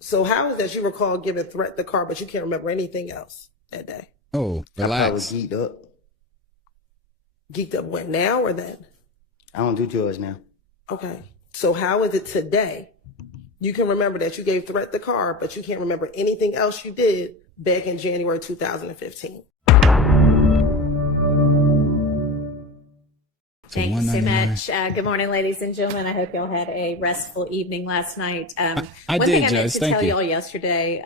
So how is that you recall giving Threat the car, but you can't remember anything else that day? Oh, I was relax. geeked up. Geeked up when, now or then? I don't do drugs now. Okay. So how is it today? You can remember that you gave Threat the car, but you can't remember anything else you did back in January 2015. Thank you so $199. much. Good morning, ladies and gentlemen. I hope y'all had a restful evening last night. I One did, thing I meant Judge. to Thank tell you. y'all yesterday,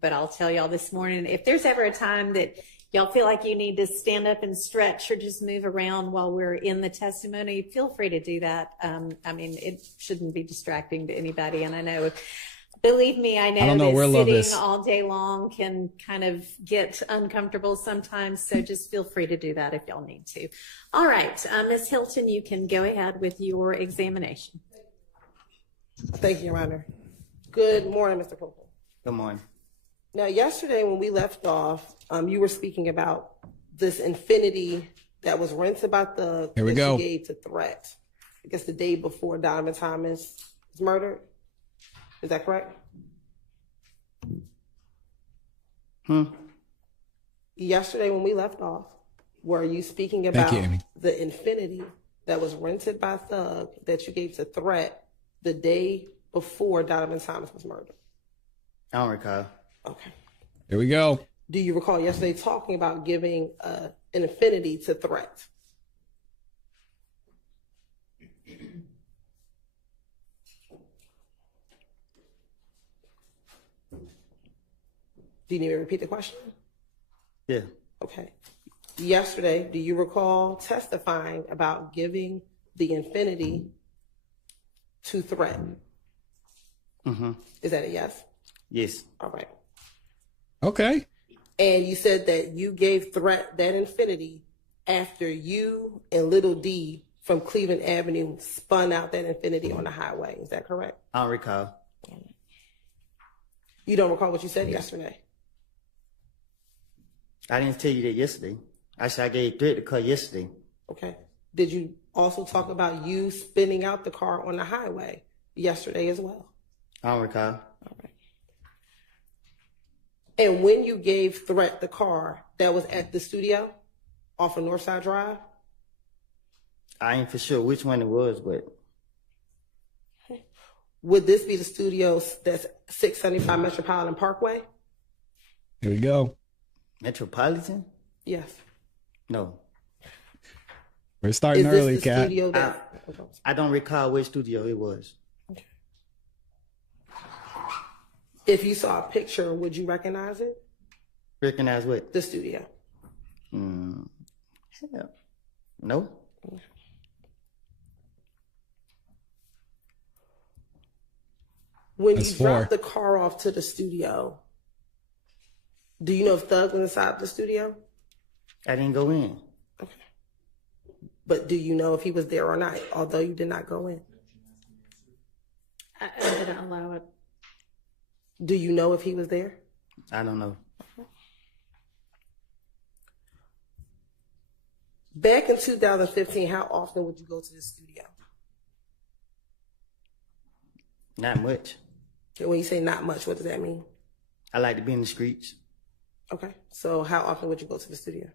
but I'll tell y'all this morning, if there's ever a time that y'all feel like you need to stand up and stretch or just move around while we're in the testimony, feel free to do that. I mean, it shouldn't be distracting to anybody. And I know, believe me, I don't know that where love sitting is. all day long can kind of get uncomfortable sometimes. So just feel free to do that if y'all need to. All right, Ms. Hylton, you can go ahead with your examination. Thank you, Your Honor. Good morning, Mr. Pope. Good morning. Now, yesterday when we left off, you were speaking about this Infinity that was rented by Thug Here we that go. you gave to Threat. I guess the day before Donovan Thomas was murdered. Is that correct? Yesterday when we left off, were you speaking about you, Amy. the Infinity that was rented by Thug that you gave to Threat the day before Donovan Thomas was murdered? I don't recall. Okay. Here we go. Do you recall yesterday talking about giving an Infinity to Threat? Do you need me to repeat the question? Yeah. Okay. Yesterday, do you recall testifying about giving the Infinity to Threat? Is that a yes? Yes. All right. Okay. And you said that you gave Threat that Infinity after you and Little D from Cleveland Avenue spun out that Infinity on the highway. Is that correct? I don't recall. You don't recall what you said yesterday? I didn't tell you that yesterday. I said I gave Threat the car yesterday. Okay. Did you also talk about you spinning out the car on the highway yesterday as well? I don't recall. All right. And when you gave Threat the car, that was at the studio off of Northside Drive? I ain't for sure which one it was, but Would this be the studio that's 675 Metropolitan Parkway? Here we go. Metropolitan? Yes. No. We're starting Is this early, the Cat. studio that... I don't recall which studio it was. Okay. If you saw a picture, would you recognize it? Recognize what? The studio. Hell. No. When That's you four. dropped the car off to the studio, do you know if Thug was inside the studio? I didn't go in. Okay. But do you know if he was there or not, although you did not go in? I didn't allow it. Do you know if he was there? I don't know. Back in 2015, how often would you go to the studio? Not much. And when you say not much, what does that mean? I like to be in the streets. Okay. So how often would you go to the studio?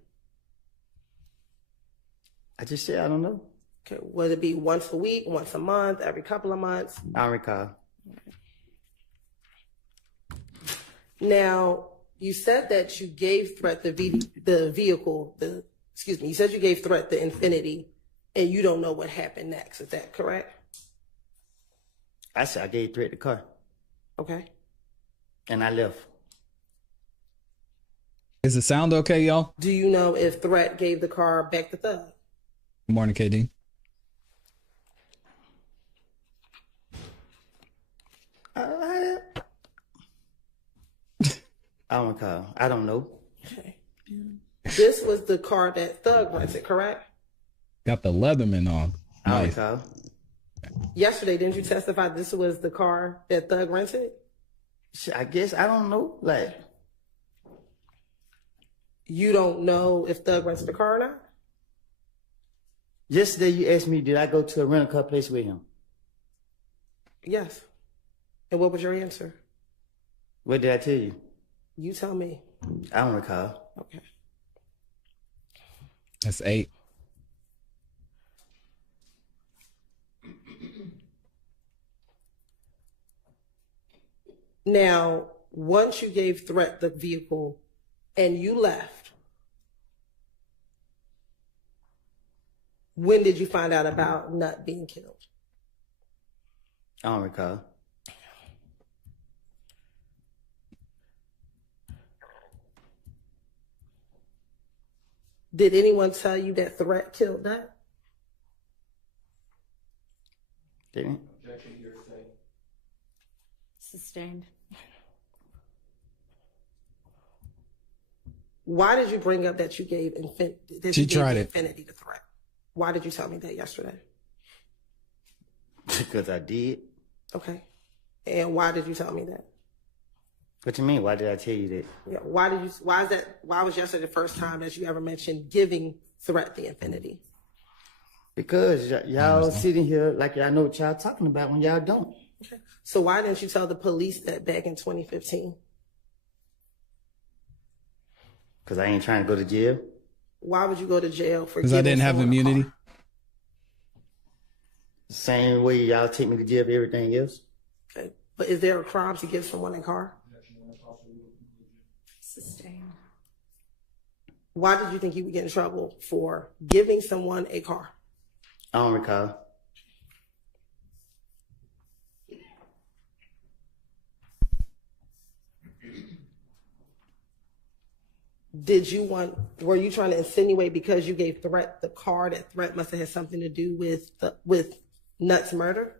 I just said I don't know. Okay. Would it be once a week, once a month, every couple of months? I don't recall. Now, you said that you gave Threat you said you gave Threat the Infinity, and you don't know what happened next. Is that correct? I said I gave Threat the car. Okay. And I left. Is the sound okay, y'all? Do you know if Threat gave the car back to Thug? Good morning, KD. I don't recall. I don't know. Okay. This was the car that Thug rented, correct? Got the Leatherman on. I don't Nice. recall. Yesterday, didn't you testify this was the car that Thug rented? Shit, I guess I don't know. Like, You don't know if Thug rented the car or not? yesterday you asked me, did I go to a rental car place with him? Yes. And what was your answer? What did I tell you? You tell me. I don't recall. Okay. That's 8. Now, once you gave threat the vehicle and you left, when did you find out about Nut being killed? I don't recall. Did anyone tell you that threat killed Nut? Didn't? Sustained. Why did you bring up that you gave She tried it. Infinity the threat? Why did you tell me that yesterday? Because I did. Okay. And why did you tell me that? What you mean? Why did I tell you that? Yeah. Why was yesterday the first time that you ever mentioned giving threat the infinity? Because y'all sitting here like y'all know what y'all talking about when y'all don't. Okay. So why didn't you tell the police that back in 2015? Because I ain't trying to go to jail. Why would you go to jail for? Because I didn't have immunity. Same way y'all take me to jail for everything else. Okay. But is there a crime to give someone a car? Sustained. Why did you think you would get in trouble for giving someone a car? I don't recall. Were you trying to insinuate because you gave threat the car, that threat must have had something to do with Nut's murder?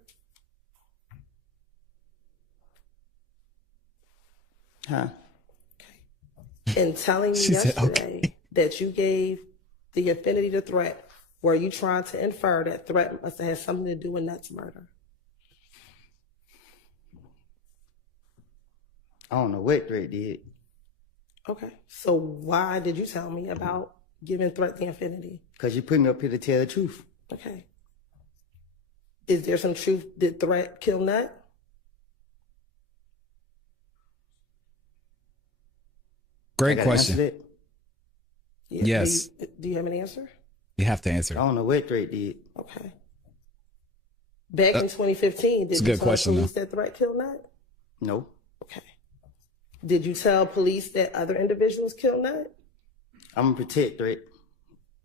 Huh? Okay. In telling me She said, yesterday that you gave the infinity the threat, were you trying to infer that threat must have had something to do with Nut's murder? I don't know what threat did. Okay. So why did you tell me about giving threat the infinity? Because you put me up here to tell the truth. Okay. Is there some truth? Did threat kill Nut? Great I gotta answer question. that? Yeah, Yes. Do you have an answer? You have to answer. I don't know what threat did. Okay. Back in 2015, did That's a you good tell question, police that threat killed Nut? No. Okay. Did you tell police that other individuals killed Nut? I'm gonna protect threat.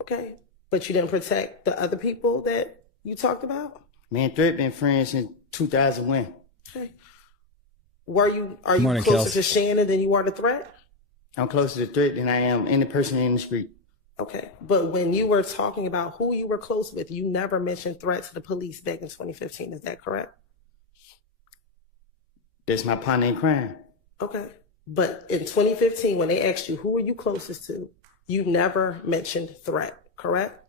Okay. But you didn't protect the other people that you talked about? Me and Threat been friends since 2001. Okay. Are you Morning, closer Kels. to Shannon than you are to Threat? I'm closer to Threat than I am any person in the street. Okay. But when you were talking about who you were close with, you never mentioned Threat to the police back in 2015. Is that correct? That's my partner in crime. Okay. But in 2015, when they asked you, who were you closest to, you never mentioned Threat, correct?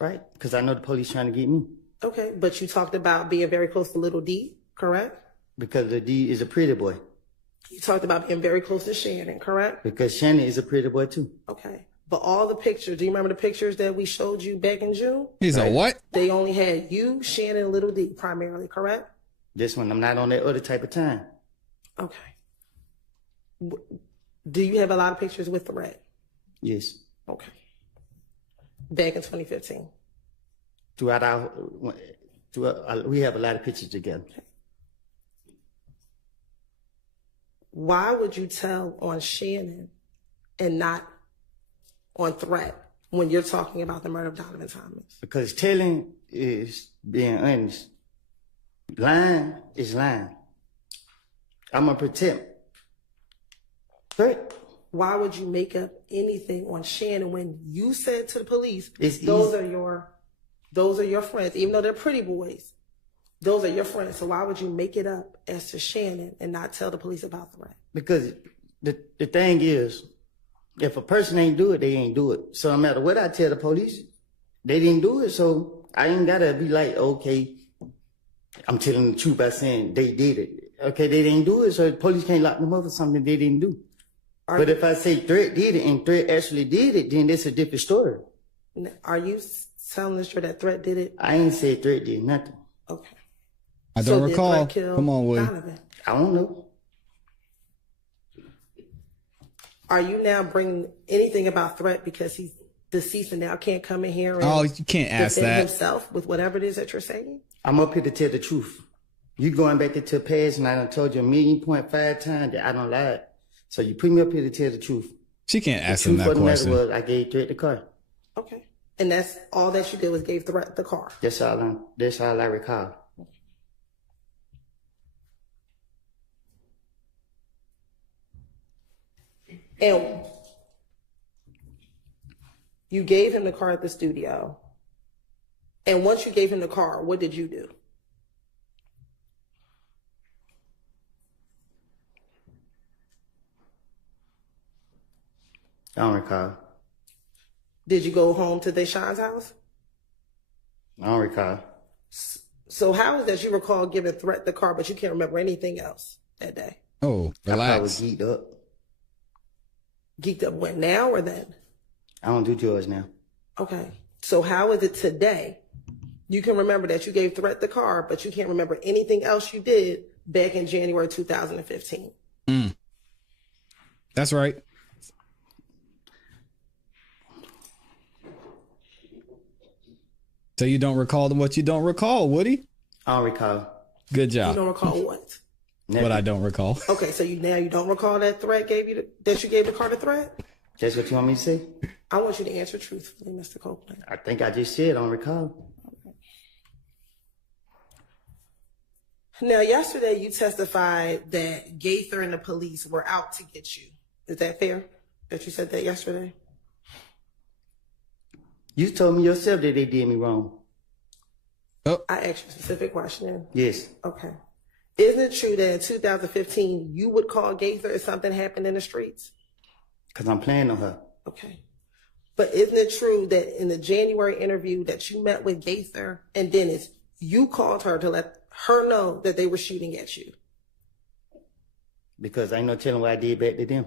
Right? Because I know the police trying to get me. Okay. But you talked about being very close to Little D, correct? Because the D is a pretty boy. You talked about being very close to Shannon, correct? Because Shannon is a pretty boy too. Okay. But all the pictures, do you remember the pictures that we showed you back in June? He's a what? They only had you, Shannon, and Little D primarily, correct? This one, I'm not on that other type of time. Okay. Do you have a lot of pictures with Threat? Yes. Okay. Back in 2015. We have a lot of pictures together. Why would you tell on Shannon and not on Threat when you're talking about the murder of Donovan Thomas? Because telling is being honest. Lying is lying. I'm going to protect Threat. Why would you make up anything on Shannon when you said to the police, It's those easy. are your friends, even though they're pretty boys. Those are your friends. So why would you make it up as to Shannon and not tell the police about Threat? Because the thing is, if a person ain't do it, they ain't do it. So no matter what I tell the police, they didn't do it. So I ain't got to be like, okay, I'm telling the truth by saying they did it. Okay, they didn't do it, so the police can't lock them up for something they didn't do. But if I say Threat did it and Threat actually did it, then it's a different story. Are you telling us that Threat did it? I ain't said Threat did nothing. Okay. I So don't did recall. Threat kill Come on, Willie. Donovan? I don't know. Are you now bringing anything about threat because he's deceased and now can't come in here and Oh, you can't ask defend that. himself with whatever it is that you're saying? I'm up here to tell the truth. You going back into the past, and I done told you 1.5 times that I don't lie. So you put me up here to tell the truth. She can't ask The him truth that of the matter question. was I gave Threat the car. Okay. And that's all that you did was gave threat the car. That's all I recall. And you gave him the car at the studio. And once you gave him the car, what did you do? I don't recall. Did you go home to Deshaun's house? I don't recall. So how is that you recall giving threat the car, but you can't remember anything else that day? Oh, I probably relax. geeked up. Geeked up when, now or then? I don't do drugs now. Okay. So how is it today? You can remember that you gave threat the car, but you can't remember anything else you did back in January 2015. That's right. So you don't recall what you don't recall, Woody? I don't recall. Good You job. don't recall what? Nothing. What I don't recall. Okay, so you don't recall that threat that you gave the car the threat? That's what you want me to say? I want you to answer truthfully, Mr. Copeland. I think I just said I don't recall. Now, yesterday you testified that Gaither and the police were out to get you. Is that fair? That you said that yesterday? You told me yourself that they did me wrong. I asked you a specific question. Yes. Okay. Isn't it true that in 2015 you would call Gaither if something happened in the streets? Because I'm playing on her. Okay. But isn't it true that in the January interview that you met with Gaither and Dennis, you called her to let her know that they were shooting at you? Because I ain't no telling what I did back to them.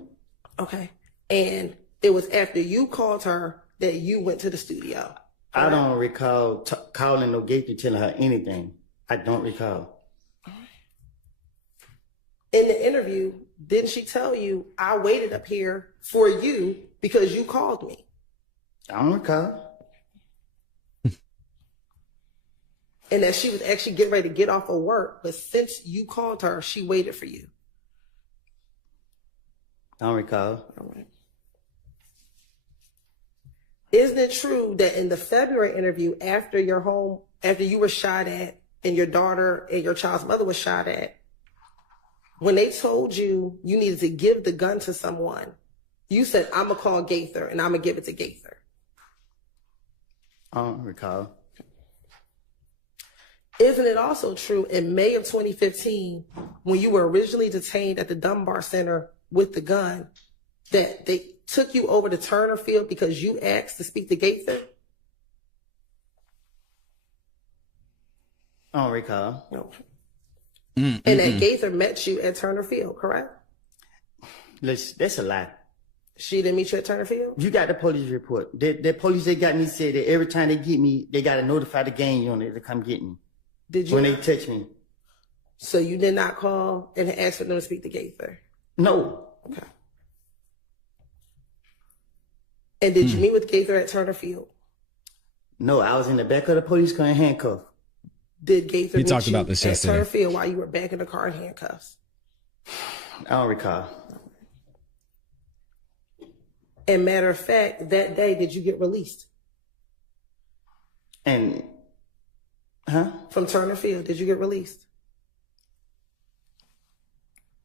Okay. And it was after you called her that you went to the studio. I don't recall calling no Gaither telling her anything. I don't recall. In the interview, didn't she tell you, I waited up here for you because you called me? I don't recall. And that she was actually getting ready to get off of work, but since you called her, she waited for you. I don't recall. All right. Isn't it true that in the February interview, after you were shot at and your daughter and your child's mother was shot at, when they told you you needed to give the gun to someone, you said, I'm going to call Gaither and I'm going to give it to Gaither? I don't recall. Isn't it also true in May of 2015, when you were originally detained at the Dunbar Center with the gun, that they took you over to Turner Field because you asked to speak to Gaither? I don't recall. No. And that Gaither met you at Turner Field, correct? That's a lie. She didn't meet you at Turner Field? You got the police report. The police that got me said that every time they get me, they got to notify the gang unit to come get me. Did you? When they touch me. So you did not call and ask for them to speak to Gaither? No. Okay. And did you meet with Gaither at Turner Field? No, I was in the back of the police car in handcuffs. Did Gaither We meet talked you about this at yesterday. Turner Field while you were back in the car in handcuffs? I don't recall. And matter of fact, that day, did you get released? And, From Turner Field, did you get released?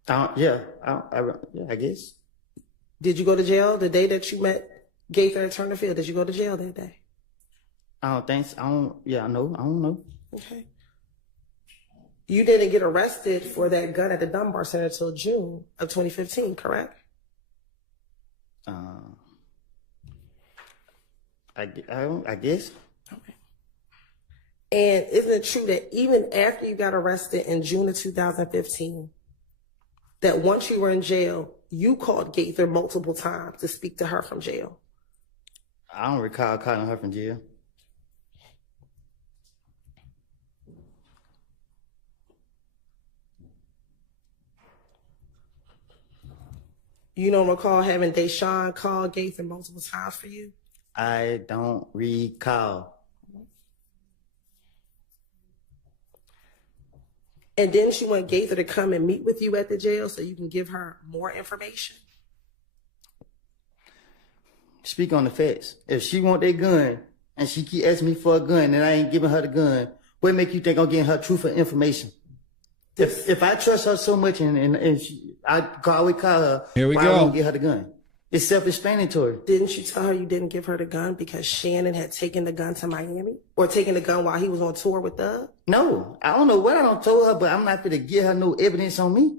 yeah, I guess. Did you go to jail the day that you met Gaither at Turner Field? Did you go to jail that day? I don't think so. I don't know. Okay. You didn't get arrested for that gun at the Dunbar Center until June of 2015, correct? I guess. Okay. And isn't it true that even after you got arrested in June of 2015, that once you were in jail, you called Gaither multiple times to speak to her from jail? I don't recall calling her from jail. You don't recall having Deshaun call Gaither multiple times for you? I don't recall. And didn't you want Gaither to come and meet with you at the jail so you can give her more information? Speak on the facts. If she want that gun and she keep asking me for a gun and I ain't giving her the gun, what make you think I'm getting her truthful information? If I trust her so much and I always call her, Here we why I go. won't get her the gun? It's self-explanatory. Didn't you tell her you didn't give her the gun because Shannon had taken the gun to Miami? Or taken the gun while he was on tour with Doug? No, I don't know what I don't told her, but I'm not going to give her no evidence on me.